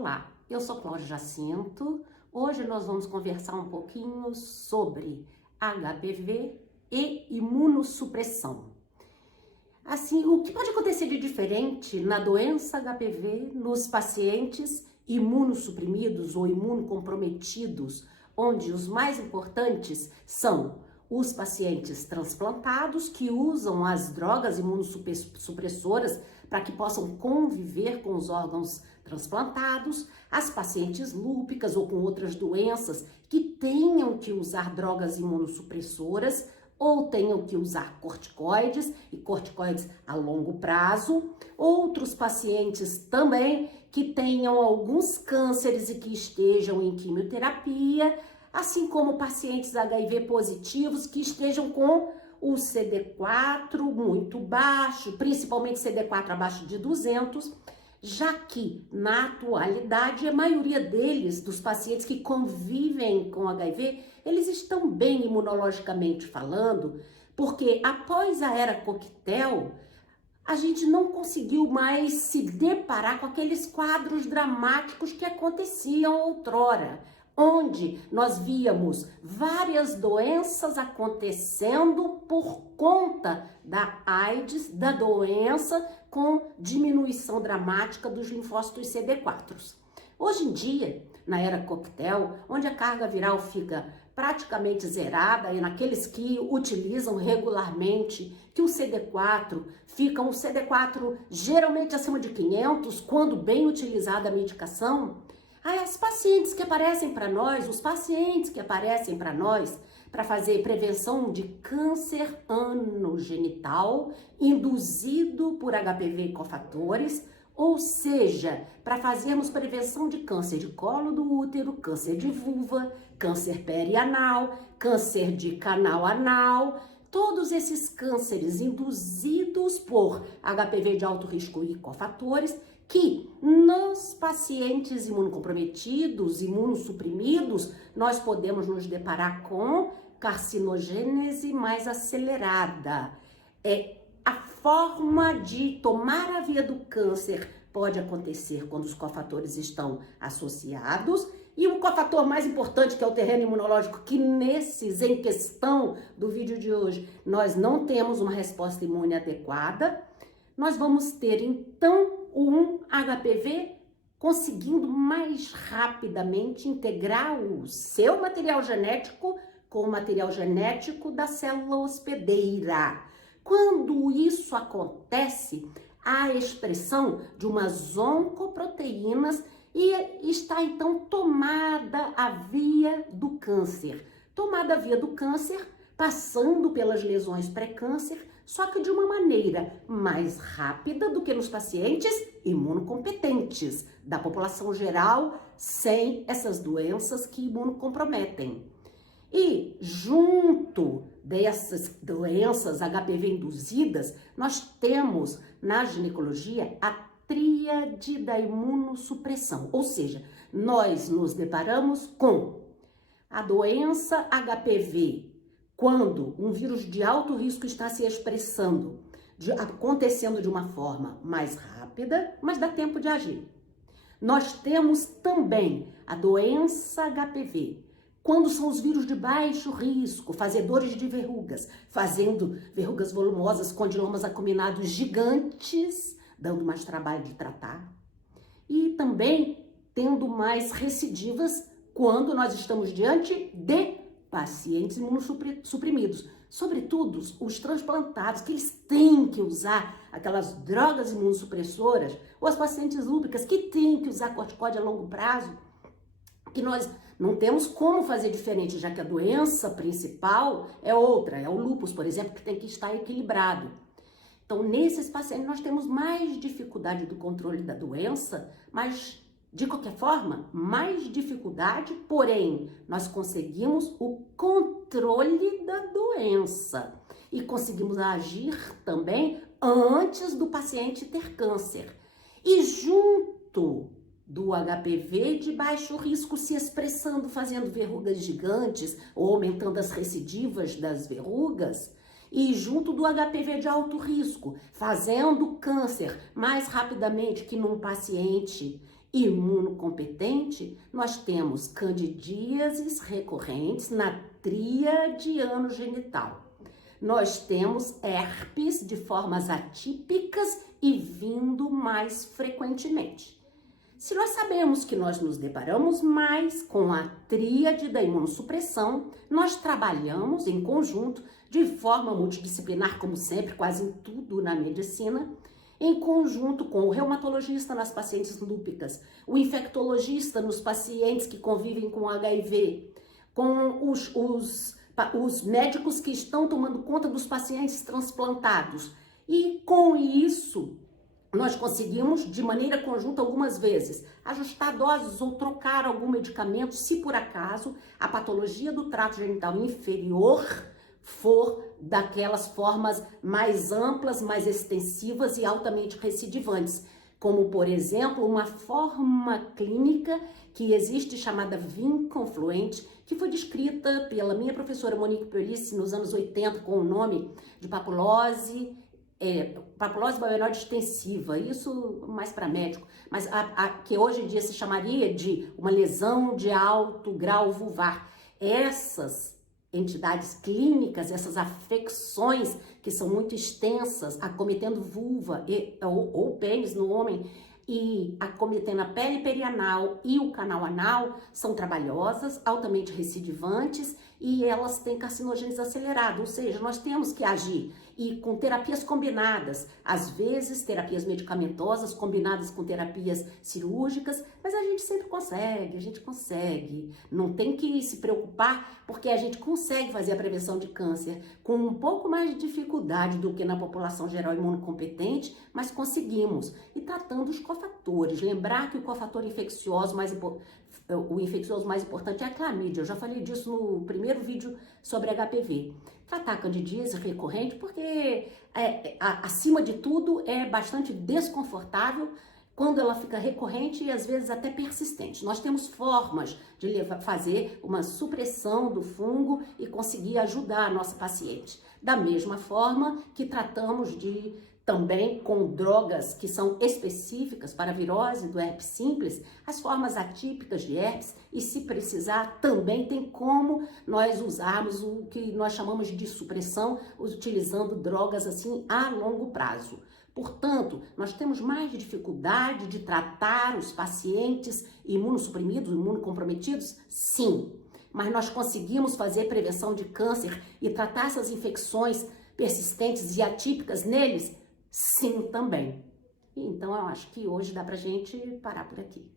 Olá, eu sou Cláudia Jacinto. Hoje nós vamos conversar um pouquinho sobre HPV e imunossupressão. Assim, o que pode acontecer de diferente na doença HPV nos pacientes imunossuprimidos ou imunocomprometidos, onde os mais importantes são os pacientes transplantados que usam as drogas imunossupressoras para que possam conviver com os órgãos transplantados, as pacientes lúpicas ou com outras doenças que tenham que usar drogas imunossupressoras ou tenham que usar corticoides e corticoides a longo prazo, outros pacientes também que tenham alguns cânceres e que estejam em quimioterapia, assim como pacientes HIV positivos que estejam com o CD4 muito baixo, principalmente CD4 abaixo de 200, já que na atualidade a maioria deles, dos pacientes que convivem com HIV, eles estão bem imunologicamente falando, porque após a era coquetel, a gente não conseguiu mais se deparar com aqueles quadros dramáticos que aconteciam outrora, onde nós víamos várias doenças acontecendo por conta da AIDS, da doença, com diminuição dramática dos linfócitos CD4. Hoje em dia, na era coquetel, onde a carga viral fica praticamente zerada, e naqueles que utilizam regularmente, que o CD4 fica um CD4 geralmente acima de 500, quando bem utilizada a medicação, aí os pacientes que aparecem para nós para fazer prevenção de câncer anogenital induzido por HPV cofatores, ou seja, para fazermos prevenção de câncer de colo do útero, câncer de vulva, câncer perianal, câncer de canal anal, todos esses cânceres induzidos por HPV de alto risco e cofatores, que nos pacientes imunocomprometidos, imunossuprimidos, nós podemos nos deparar com carcinogênese mais acelerada. A forma de tomar a via do câncer pode acontecer quando os cofatores estão associados, e o cofator mais importante, que é o terreno imunológico, que nesses em questão do vídeo de hoje, nós não temos uma resposta imune adequada, nós vamos ter então um HPV conseguindo mais rapidamente integrar o seu material genético com o material genético da célula hospedeira. Quando isso acontece, há a expressão de umas oncoproteínas e está então tomada a via do câncer. Tomada a via do câncer, passando pelas lesões pré-câncer, só que de uma maneira mais rápida do que nos pacientes imunocompetentes, da população geral, sem essas doenças que imunocomprometem. E junto dessas doenças HPV induzidas, nós temos na ginecologia a tríade da imunossupressão, ou seja, nós nos deparamos com a doença HPV, quando um vírus de alto risco está se expressando, acontecendo de uma forma mais rápida, mas dá tempo de agir. Nós temos também a doença HPV, quando são os vírus de baixo risco, fazedores de verrugas, fazendo verrugas volumosas, condilomas acuminados gigantes, dando mais trabalho de tratar. E também tendo mais recidivas quando nós estamos diante de pacientes imunossuprimidos, sobretudo os transplantados, que eles têm que usar aquelas drogas imunossupressoras, ou as pacientes lúpicas que têm que usar corticoide a longo prazo, que nós não temos como fazer diferente, já que a doença principal é outra, é o lúpus, por exemplo, que tem que estar equilibrado. Então, nesses pacientes nós temos mais dificuldade do controle da doença, mas de qualquer forma, mais dificuldade, porém, nós conseguimos o controle da doença e conseguimos agir também antes do paciente ter câncer. E junto do HPV de baixo risco se expressando, fazendo verrugas gigantes ou aumentando as recidivas das verrugas, e junto do HPV de alto risco, fazendo câncer mais rapidamente que num paciente imunocompetente, nós temos candidíases recorrentes na tríade anogenital. Nós temos herpes de formas atípicas e vindo mais frequentemente. Se nós sabemos que nós nos deparamos mais com a tríade da imunossupressão, nós trabalhamos em conjunto, de forma multidisciplinar, como sempre, quase em tudo na medicina, em conjunto com o reumatologista nas pacientes lúpicas, o infectologista nos pacientes que convivem com HIV, com os médicos que estão tomando conta dos pacientes transplantados. E com isso, nós conseguimos, de maneira conjunta, algumas vezes, ajustar doses ou trocar algum medicamento, se por acaso a patologia do trato genital inferior for daquelas formas mais amplas, mais extensivas e altamente recidivantes, como, por exemplo, uma forma clínica que existe chamada VIN confluente, que foi descrita pela minha professora Monique Peolice nos anos 80 com o nome de papulose bioenóide extensiva, isso mais para médico, mas que hoje em dia se chamaria de uma lesão de alto grau vulvar. Essas entidades clínicas, essas afecções que são muito extensas, acometendo vulva ou pênis no homem e acometendo a pele perianal e o canal anal, são trabalhosas, altamente recidivantes e elas têm carcinogênese acelerada, ou seja, nós temos que agir e com terapias combinadas, às vezes terapias medicamentosas combinadas com terapias cirúrgicas, mas a gente sempre consegue, não tem que se preocupar porque a gente consegue fazer a prevenção de câncer com um pouco mais de dificuldade do que na população geral imunocompetente, mas conseguimos. E tratando os cofatores, lembrar que o cofator infeccioso mais importante é a clamídia, eu já falei disso no primeiro vídeo sobre HPV. Tratar a candidíase recorrente porque, acima de tudo, é bastante desconfortável quando ela fica recorrente e às vezes até persistente. Nós temos formas de fazer uma supressão do fungo e conseguir ajudar a nossa paciente. Da mesma forma que tratamos também com drogas que são específicas para a virose do herpes simples, as formas atípicas de herpes, e se precisar também tem como nós usarmos o que nós chamamos de supressão, utilizando drogas assim a longo prazo. Portanto, nós temos mais dificuldade de tratar os pacientes imunossuprimidos, imunocomprometidos? Sim, mas nós conseguimos fazer prevenção de câncer e tratar essas infecções persistentes e atípicas neles? Sim, também. Então, eu acho que hoje dá pra gente parar por aqui.